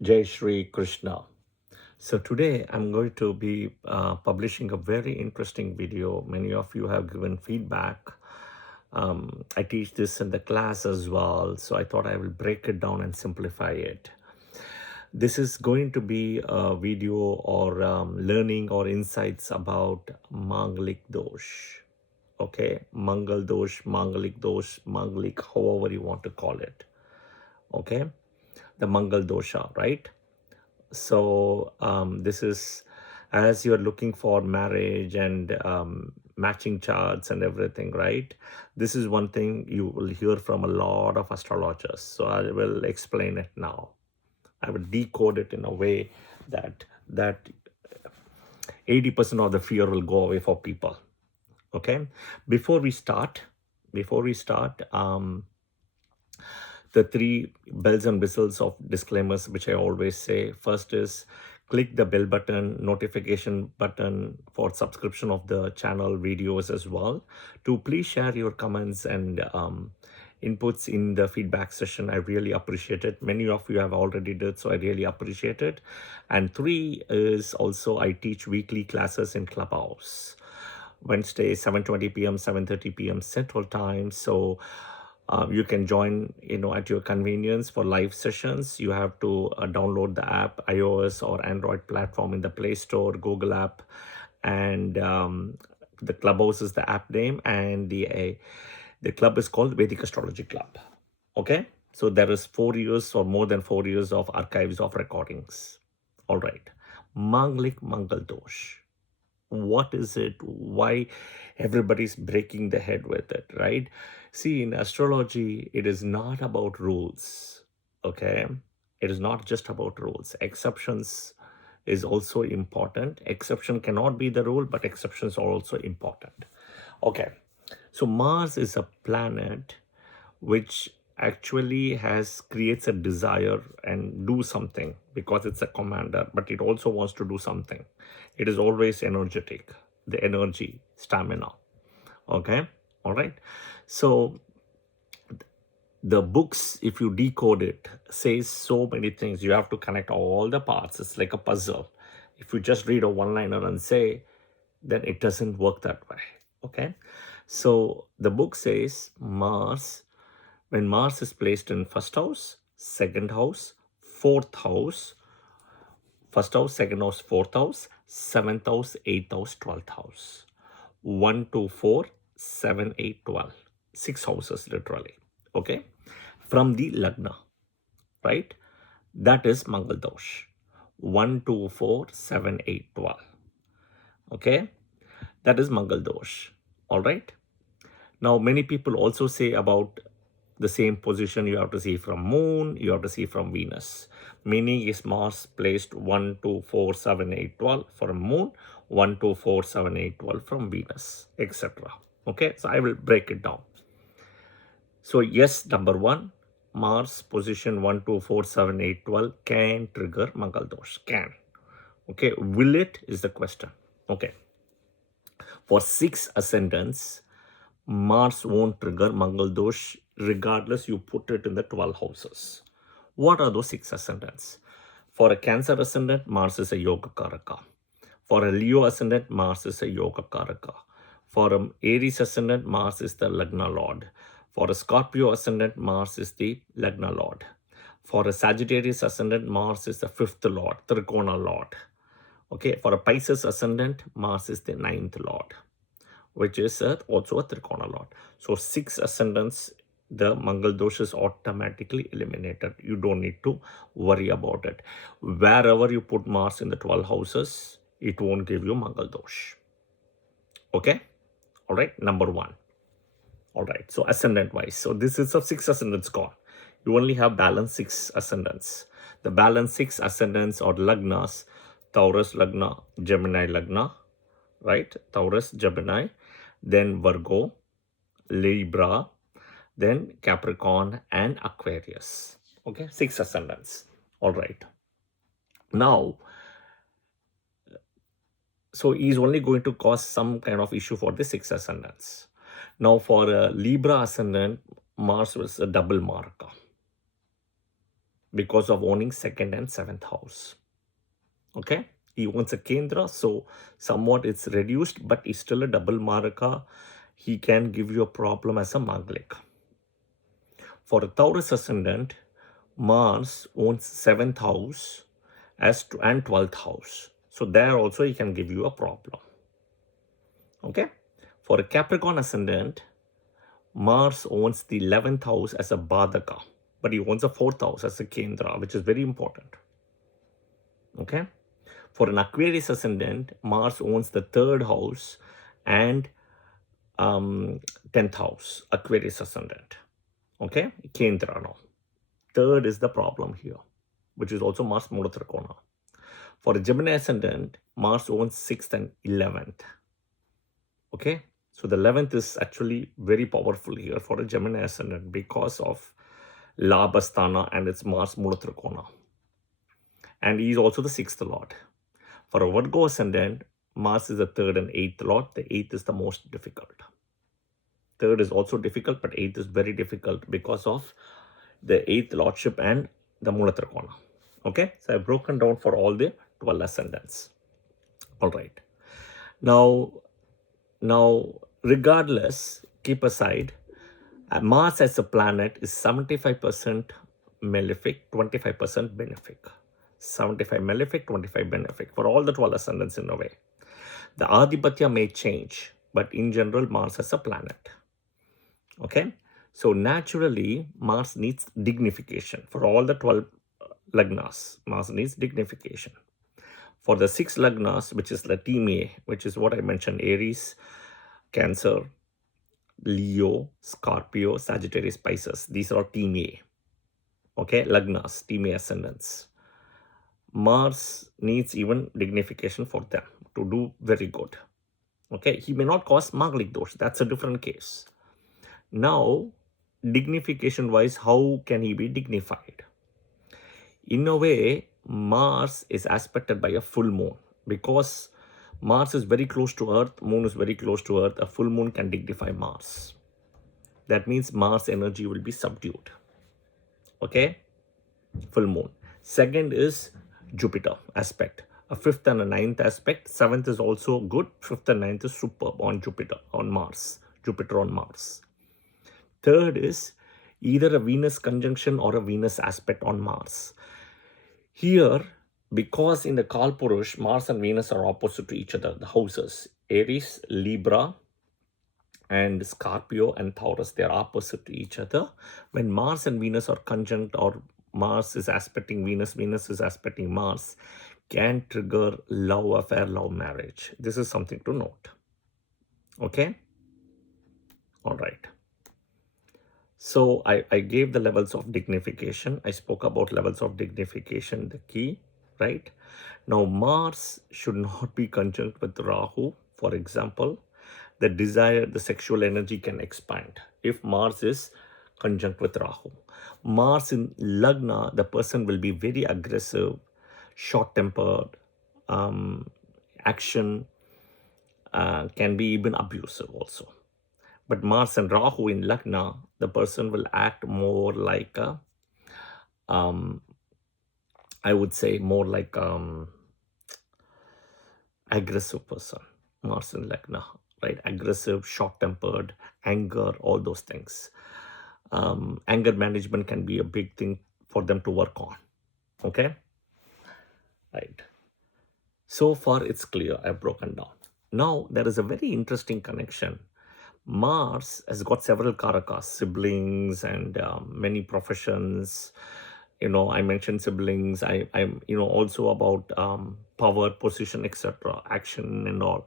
Jai Shri Krishna. So today I'm going to be publishing a very interesting video. Many of you have given feedback. I teach this in the class as well, so I thought I will break it down and simplify it. This is going to be a video or learning or insights about Manglik Dosh. Okay, Mangal Dosh, Manglik Dosh, Manglik, however you want to call it. Okay, the Mangal Dosha, right? So this is as you're looking for marriage and matching charts and everything, right? This is one thing you will hear from a lot of astrologers. So I will explain it now. I will decode it in a way that 80% of the fear will go away for people. Okay. Before we start, the three bells and whistles of disclaimers, which I always say. First is click the bell button, notification button for subscription of the channel videos as well. To please share your comments and inputs in the feedback session. I really appreciate it. Many of you have already did, so I really appreciate it. And three is also I teach weekly classes in Clubhouse. Wednesday, 7:20 p.m., 7:30 p.m. Central Time. So you can join, at your convenience for live sessions. You have to download the app, iOS or Android platform in the Play Store, Google app, and the Clubhouse is the app name, and the club is called Vedic Astrology Club. Okay, so there is 4 years or more than 4 years of archives of recordings. All right, Manglik Mangal Dosh. What is it? Why everybody's breaking the head with it, right? See, in astrology, it is not about rules. Okay, it is not just about rules. Exceptions is also important. Exception cannot be the rule, but exceptions are also important. Okay, so Mars is a planet which actually creates a desire and do something because it's a commander, but it also wants to do something. It is always energetic, the energy, stamina. Okay, all right. So the books, if you decode it, says so many things. You have to connect all the parts. It's like a puzzle. If you just read a one-liner and say, then it doesn't work that way. Okay, so the book says when Mars is placed in first house, second house, fourth house, first house, second house, fourth house, seventh house, eighth house, 12th house. 1, 2, 4, 7, 8, 12. 6 houses literally. Okay. From the Lagna, right? That is Mangal Dosh. 1, 2, 4, 7, 8, 12. Okay. That is Mangal Dosh. All right. Now, many people also say about the same position you have to see from Moon, you have to see from Venus. Meaning is Mars placed 1, 2, 4, 7, 8, 12 from Moon, 1, 2, 4, 7, 8, 12 from Venus, etc. Okay, so I will break it down. So yes, number one, Mars position 1, 2, 4, 7, 8, 12 can trigger Mangal Dosh. Can. Okay, will it is the question. Okay. For 6 ascendants, Mars won't trigger Mangal Dosh regardless you put it in the 12 houses. What are those 6 ascendants? For a Cancer ascendant, Mars is a Yoga Karaka. For a Leo ascendant, Mars is a Yoga Karaka. For an Aries ascendant, Mars is the Lagna Lord. For a Scorpio ascendant, Mars is the Lagna Lord. For a Sagittarius ascendant, Mars is the 5th Lord, Trikona Lord. Okay, for a Pisces ascendant, Mars is the 9th Lord, which is also a Trikona Lord. So 6 ascendants, the Mangal Dosh is automatically eliminated. You don't need to worry about it. Wherever you put Mars in the 12 houses, it won't give you Mangal Dosh. Okay? All right, number 1. All right, so ascendant wise. So this is of 6 ascendants gone. You only have balance 6 ascendants. The balance 6 ascendants or Lagnas, Taurus Lagna, Gemini Lagna, right? Taurus, Gemini, then Virgo, Libra, then Capricorn and Aquarius. Okay, 6 ascendants. All right. Now, so he's only going to cause some kind of issue for the 6 ascendants. Now, for a Libra ascendant, Mars was a double marker. because of owning second and seventh house. Okay, he owns a Kendra, so somewhat it's reduced, but it's still a double Maraka. He can give you a problem as a Manglik. For a Taurus ascendant, Mars owns seventh house and 12th house. So there also he can give you a problem. Okay. For a Capricorn ascendant, Mars owns the 11th house as a Badaka, but he owns a 4th house as a Kendra, which is very important. Okay. For an Aquarius ascendant, Mars owns the 3rd house and 10th house, Aquarius ascendant. Okay. Kendra now. 3rd is the problem here, which is also Mars Mula Trikona. For a Gemini ascendant, Mars owns 6th and 11th. Okay, so the 11th is actually very powerful here for a Gemini ascendant because of Labhasthana and its Mars Mula Trikona. And he is also the 6th lord. For a Virgo ascendant, Mars is the 3rd and 8th lord. The 8th is the most difficult. 3rd is also difficult, but 8th is very difficult because of the 8th lordship and the Mula Trikona. Okay, so I've broken down for all the 12 ascendants. All right. Now, regardless, keep aside, Mars as a planet is 75% malefic, 25% benefic. 75 malefic, 25 benefic for all the 12 ascendants in a way. The Adipatya may change, but in general, Mars as a planet. Okay, so naturally, Mars needs dignification for all the 12 lagnas. Mars needs dignification. For the 6 lagnas, which is the team A, which is what I mentioned, Aries, Cancer, Leo, Scorpio, Sagittarius, Pisces. These are team A. Okay, lagnas, team A ascendants. Mars needs even dignification for them to do very good. Okay, he may not cause Manglik Dosha. That's a different case. Now, dignification wise, how can he be dignified? In a way, Mars is aspected by a full moon because Mars is very close to Earth, moon is very close to Earth. A full moon can dignify Mars. That means Mars energy will be subdued. Okay, full moon. Second is Jupiter aspect. A 5th and a 9th aspect. 7th is also good. 5th and 9th is superb on Jupiter, on Mars. Jupiter on Mars. Third is either a Venus conjunction or a Venus aspect on Mars. Here, because in the Kalpurush, Mars and Venus are opposite to each other, the houses, Aries, Libra, and Scorpio and Taurus, they are opposite to each other. When Mars and Venus are conjunct or Mars is aspecting Venus, Venus is aspecting Mars, can trigger love affair, love marriage. This is something to note. Okay? All right. So I gave the levels of dignification. I spoke about levels of dignification, the key, right? Now, Mars should not be conjunct with Rahu. For example, the desire, the sexual energy can expand if Mars is conjunct with Rahu. Mars in Lagna, the person will be very aggressive, short-tempered, action can be even abusive also. But Mars and Rahu in Lagna, the person will act more like a, I would say more like aggressive person. Mars in Lagna, right? Aggressive, short-tempered, anger, all those things. Anger management can be a big thing for them to work on. Okay? Right. So far, it's clear. I've broken down. Now, there is a very interesting connection. Mars has got several karakas, siblings and many professions. I mentioned siblings. I'm also about power, position, etc., action and all.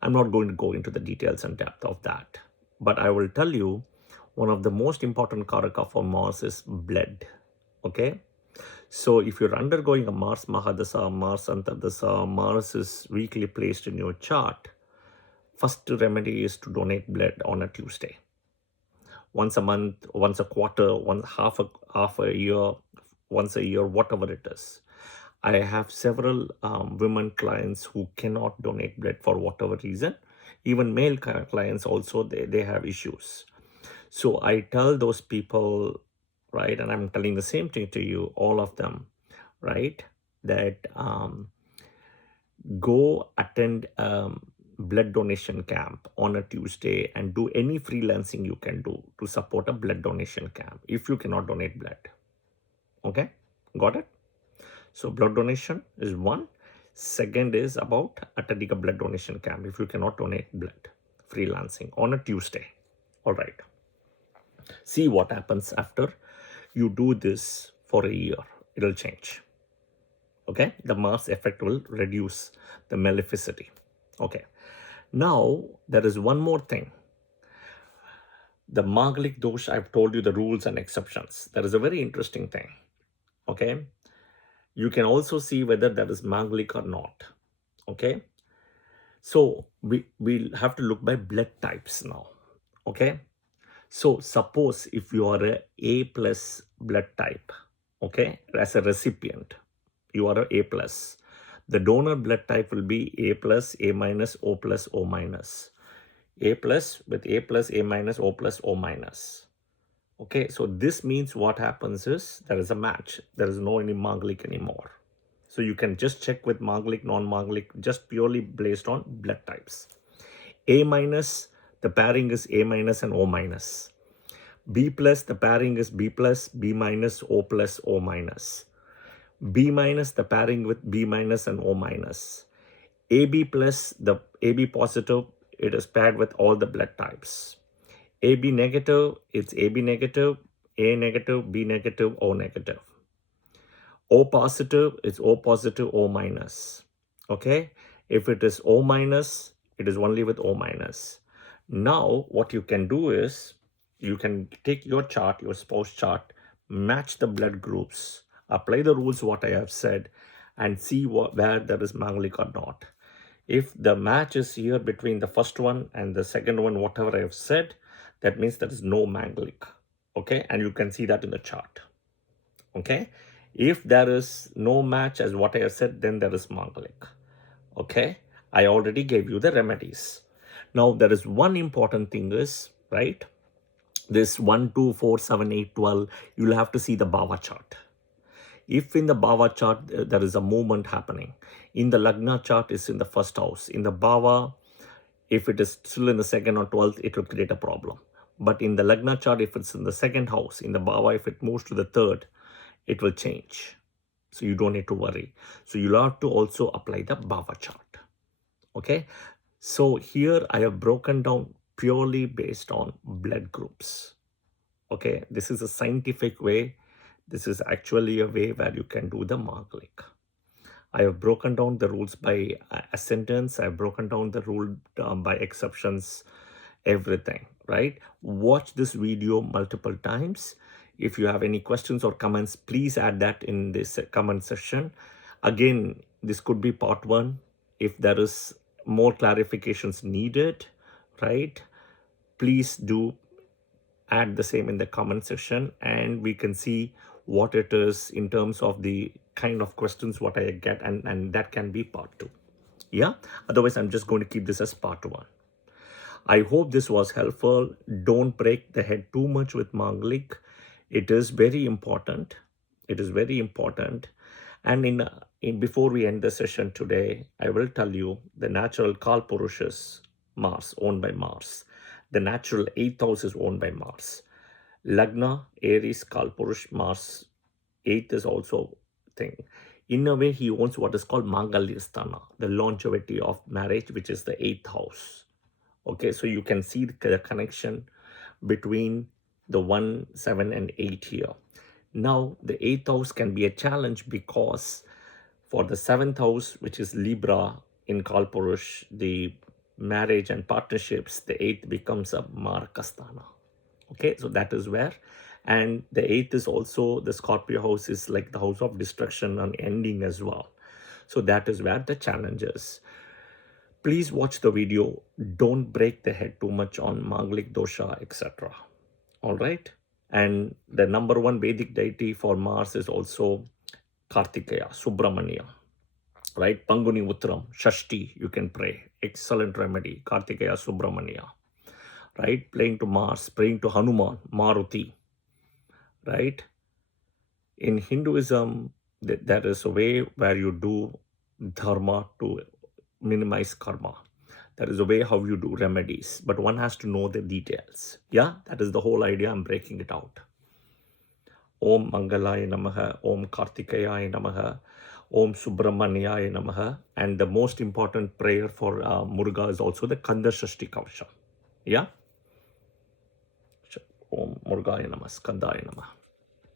I'm not going to go into the details and depth of that. But I will tell you, one of the most important karaka for Mars is blood. Okay? So if you're undergoing a Mars Mahadasa, Mars Antardasa, Mars is weakly placed in your chart, first remedy is to donate blood on a Tuesday. Once a month, once a quarter, half a year, once a year, whatever it is. I have several women clients who cannot donate blood for whatever reason. Even male clients also, they have issues. So I tell those people, right? And I'm telling the same thing to you, all of them, right? That go attend blood donation camp on a Tuesday and do any freelancing you can do to support a blood donation camp if you cannot donate blood. Okay, got it? So blood donation is one. Second is about attending a blood donation camp if you cannot donate blood, freelancing on a Tuesday. All right. See what happens after you do this for a year. It'll change. Okay, the Mars effect will reduce the maleficity. Okay, now there is one more thing. The Manglik Dosha, I've told you the rules and exceptions. There is a very interesting thing. Okay, you can also see whether that is Manglik or not. Okay, so we'll have to look by blood types now. Okay, so suppose if you are a plus blood type, okay, as a recipient, you are a plus. The donor blood type will be A plus, A minus, O plus, O minus. A plus with A plus, A minus, O plus, O minus. Okay, so this means what happens is there is a match. There is no any Manglik anymore. So you can just check with Manglik, non-Manglik, just purely based on blood types. A minus, the pairing is A minus and O minus. B plus, the pairing is B plus, B minus, O plus, O minus. B minus, the pairing with B minus and O minus. AB plus, the AB positive, it is paired with all the blood types. AB negative, it's AB negative, A negative, B negative, O negative. O positive, it's O positive, O minus. Okay, if it is O minus, it is only with O minus. Now, what you can do is, you can take your chart, your spouse chart, match the blood groups, apply the rules what I have said, and see where there is Manglik or not. If the match is here between the first one and the second one, whatever I have said, that means there is no Manglik. Okay, and you can see that in the chart. Okay, if there is no match as what I have said, then there is Manglik. Okay, I already gave you the remedies. Now there is one important thing is, right, this 1, 2, 4, 7, 8, 12, you'll have to see the Bhava chart. If in the Bhava chart there is a movement happening, in the Lagna chart is in the first house, in the Bhava, if it is still in the second or 12th, it will create a problem. But in the Lagna chart, if it's in the second house, in the Bhava, if it moves to the third, it will change. So you don't need to worry. So you'll have to also apply the Bhava chart. Okay. So here I have broken down purely based on blood groups. Okay. This is a scientific way. This is actually a way where you can do the Manglik. I have broken down the rules by ascendants. I've broken down the rule by exceptions, everything, right? Watch this video multiple times. If you have any questions or comments, please add that in this comment section. Again, this could be part 1. If there is more clarifications needed, right, please do add the same in the comment section, and we can see what it is in terms of the kind of questions what I get, and that can be part 2. Yeah, otherwise I'm just going to keep this as part 1. I hope this was helpful. Don't break the head too much with Manglik. It is very important. It is very important. And in before we end the session today, I will tell you the natural Kal Purush is Mars, owned by Mars. The natural 8th house is owned by Mars. Lagna, Aries, Kal Purush, Mars. 8th is also thing. In a way, he owns what is called Mangal, the longevity of marriage, which is the 8th house. Okay, so you can see the connection between the 1, 7, and 8 here. Now, the 8th house can be a challenge because for the 7th house, which is Libra in Kal Purush, the marriage and partnerships, the 8th becomes a Marakasthana. Okay, so that is where. And the 8th is also, the Scorpio house is like the house of destruction and ending as well. So that is where the challenge is. Please watch the video. Don't break the head too much on Manglik, Dosha, etc. All right. And the number 1 Vedic deity for Mars is also Kartikeya, Subramanya. Right? Panguni Uttram, Shashti, you can pray. Excellent remedy. Kartikeya, Subramanya. Right? Praying to Mars, praying to Hanuman, Maruti. right? In Hinduism, there is a way where you do dharma to minimize karma. That is a way how you do remedies, but one has to know the details. Yeah, that is the whole idea. I'm breaking it out. Om Mangalaya Namaha, Om Kartikayaya Namaha, Om Subramanyaya Namaha. And the most important prayer for Muruga is also the Kanda Shashti Kavasha. Yeah? Om Murugaya Namaha, Skandaya Namaha.